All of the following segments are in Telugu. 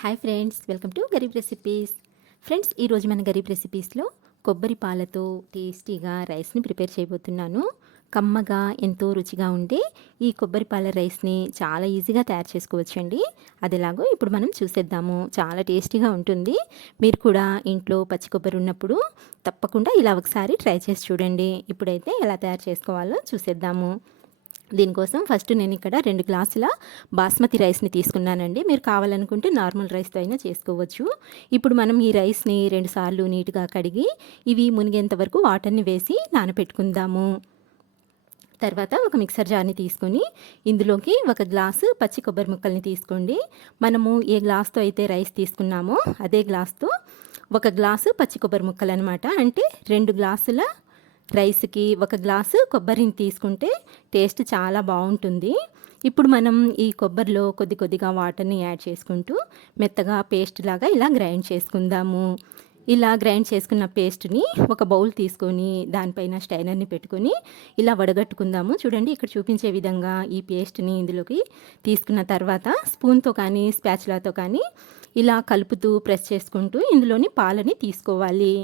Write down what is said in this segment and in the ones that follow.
Hi friends, welcome to Garib recipes. Friends, ఈరోజు మన గరీబ్ రెసిపీస్లో కొబ్బరి పాలతో టేస్టీగా రైస్ని ప్రిపేర్ చేయబోతున్నాను. కమ్మగా ఎంతో రుచిగా ఉండే ఈ కొబ్బరి పాల రైస్ని చాలా ఈజీగా తయారు చేసుకోవచ్చండి. అది ఎలాగో ఇప్పుడు మనం చూసేద్దాము. చాలా టేస్టీగా ఉంటుంది. మీరు కూడా ఇంట్లో పచ్చి కొబ్బరి ఉన్నప్పుడు తప్పకుండా ఇలా ఒకసారి ట్రై చేసి చూడండి. ఇప్పుడైతే ఎలా తయారు చేసుకోవాలో చూసేద్దాము. దీనికోసం ఫస్ట్ నేను ఇక్కడ 2 గ్లాసుల బాస్మతి రైస్ని తీసుకున్నానండి. మీరు కావాలనుకుంటే నార్మల్ రైస్తో అయినా చేసుకోవచ్చు. ఇప్పుడు మనం ఈ రైస్ని 2 సార్లు నీట్గా కడిగి ఇవి మునిగేంత వరకు వాటర్ని వేసి నానబెట్టుకుందాము. తర్వాత ఒక మిక్సర్ జార్ని తీసుకొని ఇందులోకి 1 గ్లాసు పచ్చి కొబ్బరి ముక్కల్ని తీసుకోండి. మనము ఏ గ్లాస్తో అయితే రైస్ తీసుకున్నామో అదే గ్లాస్తో 1 గ్లాసు పచ్చి కొబ్బరి ముక్కలు అనమాట. అంటే 2 గ్లాసుల రైస్కి 1 గ్లాసు కొబ్బరిని తీసుకుంటే టేస్ట్ చాలా బాగుంటుంది. ఇప్పుడు మనం ఈ కొబ్బరిలో కొద్దిగా వాటర్ని యాడ్ చేసుకుంటూ మెత్తగా పేస్ట్ లాగా ఇలా గ్రైండ్ చేసుకుందాము. ఇలా గ్రైండ్ చేసుకున్న పేస్ట్ని ఒక బౌల్ తీసుకొని దానిపైన స్టైనర్ని పెట్టుకొని ఇలా వడగట్టుకుందాము. చూడండి, ఇక్కడ చూపించే విధంగా ఈ పేస్ట్ని ఇందులోకి తీసుకున్న తర్వాత స్పూన్తో కానీ స్పాచులాతో కానీ ఇలా కలుపుతూ ప్రెస్ చేసుకుంటూ ఇందులోని పాలని తీసుకోవాలి.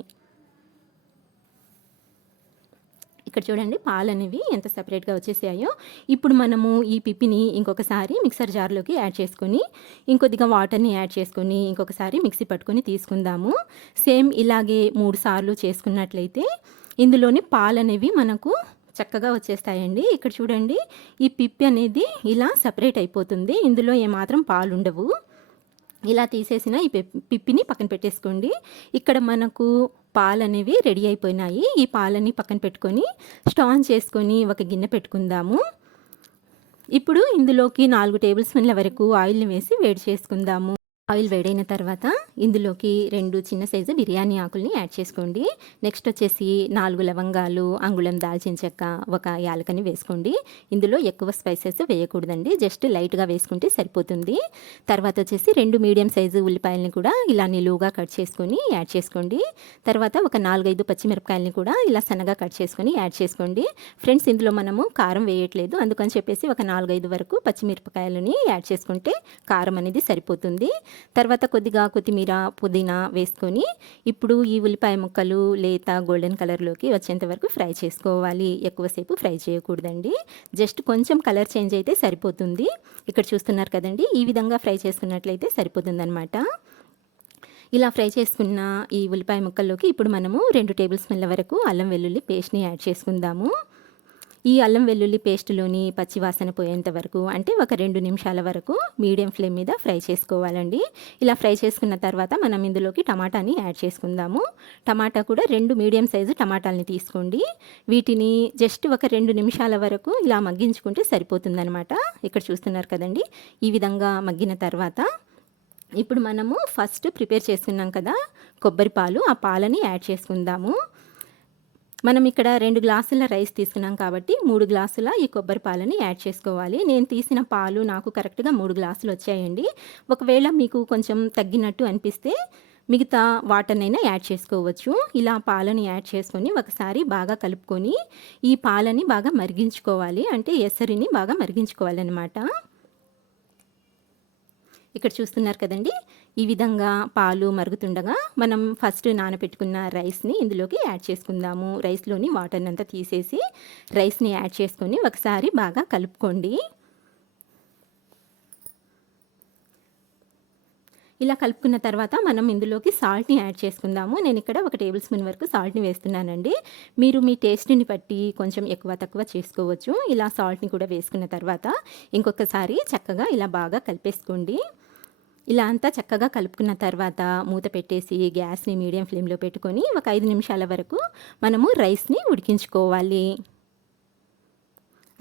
ఇక్కడ చూడండి, పాలు అనేవి ఎంత సపరేట్గా వచ్చేసాయో. ఇప్పుడు మనము ఈ పిప్పిని ఇంకొకసారి మిక్సర్ జార్లోకి యాడ్ చేసుకొని ఇంకొద్దిగా వాటర్ని యాడ్ చేసుకొని ఇంకొకసారి మిక్సీ పట్టుకొని తీసుకుందాము. సేమ్ ఇలాగే 3 సార్లు చేసుకున్నట్లయితే ఇందులోని పాలు అనేవి మనకు చక్కగా వచ్చేస్తాయండి. ఇక్కడ చూడండి, ఈ పిప్పి అనేది ఇలా సపరేట్ అయిపోతుంది. ఇందులో ఏమాత్రం పాలు ఉండవు. ఇలా తీసేసిన ఈ పిప్పిని పక్కన పెట్టేసుకోండి. ఇక్కడ మనకు పాలు అనేవి రెడీ అయిపోయినాయి. ఈ పాలని పక్కన పెట్టుకొని స్టవ్ ఆన్ చేసుకొని ఒక గిన్నె పెట్టుకుందాము. ఇప్పుడు ఇందులోకి 4 టేబుల్ స్పూన్ల వరకు ఆయిల్ని వేసి వేడి చేసుకుందాము. ఆయిల్ వేడైన తర్వాత ఇందులోకి 2 చిన్న సైజు బిర్యానీ ఆకుల్ని యాడ్ చేసుకోండి. నెక్స్ట్ వచ్చేసి 4 లవంగాలు, అంగుళం దాల్చిన చెక్క, 1 యాలకని వేసుకోండి. ఇందులో ఎక్కువ స్పైసెస్ వేయకూడదండి, జస్ట్ లైట్గా వేసుకుంటే సరిపోతుంది. తర్వాత వచ్చేసి 2 మీడియం సైజు ఉల్లిపాయలని కూడా ఇలా నిలువుగా కట్ చేసుకొని యాడ్ చేసుకోండి. తర్వాత ఒక 4-5 పచ్చిమిరపకాయలని కూడా ఇలా సన్నగా కట్ చేసుకొని యాడ్ చేసుకోండి. ఫ్రెండ్స్, ఇందులో మనము కారం వేయట్లేదు, అందుకని చెప్పేసి ఒక 4-5 వరకు పచ్చిమిరపకాయలని యాడ్ చేసుకుంటే కారం అనేది సరిపోతుంది. తర్వాత కొద్దిగా కొత్తిమీర, పుదీనా వేసుకొని ఇప్పుడు ఈ ఉల్లిపాయ ముక్కలు లేత గోల్డెన్ కలర్లోకి వచ్చేంత వరకు ఫ్రై చేసుకోవాలి. ఎక్కువసేపు ఫ్రై చేయకూడదండి, జస్ట్ కొంచెం కలర్ చేంజ్ అయితే సరిపోతుంది. ఇక్కడ చూస్తున్నారు కదండి, ఈ విధంగా ఫ్రై చేసుకున్నట్లయితే సరిపోతుందన్నమాట. ఇలా ఫ్రై చేసుకున్న ఈ ఉల్లిపాయ ముక్కల్లోకి ఇప్పుడు మనము 2 టేబుల్ స్పూన్ల వరకు అల్లం వెల్లుల్లి పేస్ట్ని యాడ్ చేసుకుందాము. ఈ అల్లం వెల్లుల్లి పేస్ట్లోని పచ్చి వాసన పోయేంత వరకు, అంటే ఒక 2 నిమిషాల వరకు మీడియం ఫ్లేమ్ మీద ఫ్రై చేసుకోవాలండి. ఇలా ఫ్రై చేసుకున్న తర్వాత మనం ఇందులోకి టమాటాని యాడ్ చేసుకుందాము. టమాటా కూడా 2 మీడియం సైజు టమాటాలని తీసుకోండి. వీటిని జస్ట్ ఒక 2 నిమిషాల వరకు ఇలా మగ్గించుకుంటే సరిపోతుందనమాట. ఇక్కడ చూస్తున్నారు కదండి, ఈ విధంగా మగ్గిన తర్వాత ఇప్పుడు మనము ఫస్ట్ ప్రిపేర్ చేసుకున్నాం కదా కొబ్బరి పాలు, ఆ పాలని యాడ్ చేసుకుందాము. మనం ఇక్కడ 2 గ్లాసుల రైస్ తీసుకున్నాం కాబట్టి 3 గ్లాసుల ఈ కొబ్బరి పాలని యాడ్ చేసుకోవాలి. నేను తీసిన పాలు నాకు కరెక్ట్గా 3 గ్లాసులు వచ్చాయండి. ఒకవేళ మీకు కొంచెం తగ్గినట్టు అనిపిస్తే మిగతా వాటర్నైనా యాడ్ చేసుకోవచ్చు. ఇలా పాలని యాడ్ చేసుకొని ఒకసారి బాగా కలుపుకొని ఈ పాలని బాగా మరిగించుకోవాలి, అంటే ఎసరిని బాగా మరిగించుకోవాలన్నమాట. ఇక్కడ చూస్తున్నారు కదండి, ఈ విధంగా పాలు మరుగుతుండగా మనం ఫస్ట్ నానబెట్టుకున్న రైస్ని ఇందులోకి యాడ్ చేసుకుందాము. రైస్లోని వాటర్ని అంతా తీసేసి రైస్ని యాడ్ చేసుకొని ఒకసారి బాగా కలుపుకోండి. ఇలా కలుపుకున్న తర్వాత మనం ఇందులోకి సాల్ట్ని యాడ్ చేసుకుందాము. నేను ఇక్కడ 1 టేబుల్ స్పూన్ వరకు సాల్ట్ని వేస్తున్నానండి. మీరు మీ టేస్ట్ని బట్టి కొంచెం ఎక్కువ తక్కువ చేసుకోవచ్చు. ఇలా సాల్ట్ని కూడా వేసుకున్న తర్వాత ఇంకొకసారి చక్కగా ఇలా బాగా కలిపేసుకోండి. ఇలా అంతా చక్కగా కలుపుకున్న తర్వాత మూత పెట్టేసి గ్యాస్ని మీడియం ఫ్లేమ్లో పెట్టుకొని ఒక 5 నిమిషాల వరకు మనము రైస్ని ఉడికించుకోవాలి.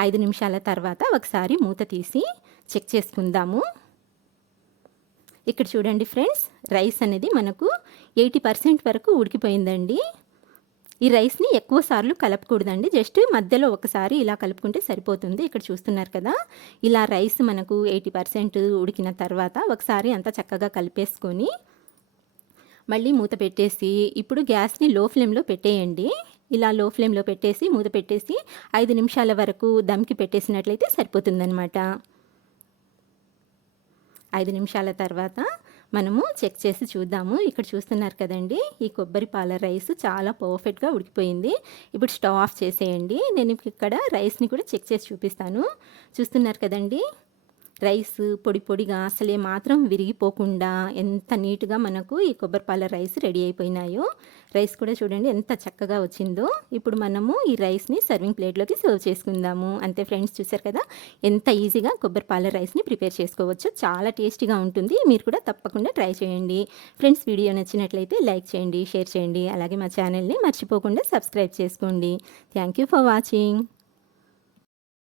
5 నిమిషాల తర్వాత ఒకసారి మూత తీసి చెక్ చేసుకుందాము. ఇక్కడ చూడండి ఫ్రెండ్స్, రైస్ అనేది మనకు 80% వరకు ఉడికిపోయిందండి. ఈ రైస్ని ఎక్కువ సార్లు కలపకూడదండి, జస్ట్ మధ్యలో ఒకసారి ఇలా కలుపుకుంటే సరిపోతుంది. ఇక్కడ చూస్తున్నారు కదా, ఇలా రైస్ మనకు 80% ఉడికిన తర్వాత ఒకసారి అంతా చక్కగా కలిపేసుకొని మళ్ళీ మూత పెట్టేసి ఇప్పుడు గ్యాస్ని లో ఫ్లేమ్లో పెట్టేయండి. ఇలా లో ఫ్లేమ్లో పెట్టేసి మూత పెట్టేసి 5 నిమిషాల వరకు దమ్కి పెట్టేసినట్లయితే సరిపోతుందన్నమాట. 5 నిమిషాల తర్వాత మనము చెక్ చేసి చూద్దాము. ఇక్కడ చూస్తున్నారు కదండీ! ఈ కొబ్బరి పాల రైస్ చాలా పర్ఫెక్ట్‌గా ఉడికిపోయింది. ఇప్పుడు స్టవ్ ఆఫ్ చేసేయండి. నేను ఇక్కడ రైస్‌ని కూడా చెక్ చేసి చూపిస్తాను. చూస్తున్నారు కదండీ! రైస్ పొడి పొడిగా అసలే మాత్రం విరిగిపోకుండా ఎంత నీట్‌గా మనకు ఈ కొబ్బరి పాల రైస్ రెడీ అయిపోయినాయో. రైస్ కూడా చూడండి ఎంత చక్కగా వచ్చిందో. ఇప్పుడు మనము ఈ రైస్‌ని సర్వింగ్ ప్లేట్‌లోకి సర్వ్ చేసుకుందాము. అంతే ఫ్రెండ్స్, చూసారు కదా! ఎంత ఈజీగా కొబ్బరి పాల రైస్‌ని ప్రిపేర్ చేసుకోవచ్చు. చాలా టేస్టీగా ఉంటుంది. మీరు కూడా తప్పకుండా ట్రై చేయండి. ఫ్రెండ్స్, వీడియో నచ్చినట్లయితే లైక్ చేయండి, షేర్ చేయండి. అలాగే మా ఛానల్‌ని మర్చిపోకుండా సబ్స్క్రైబ్ చేసుకోండి. Thank you for watching.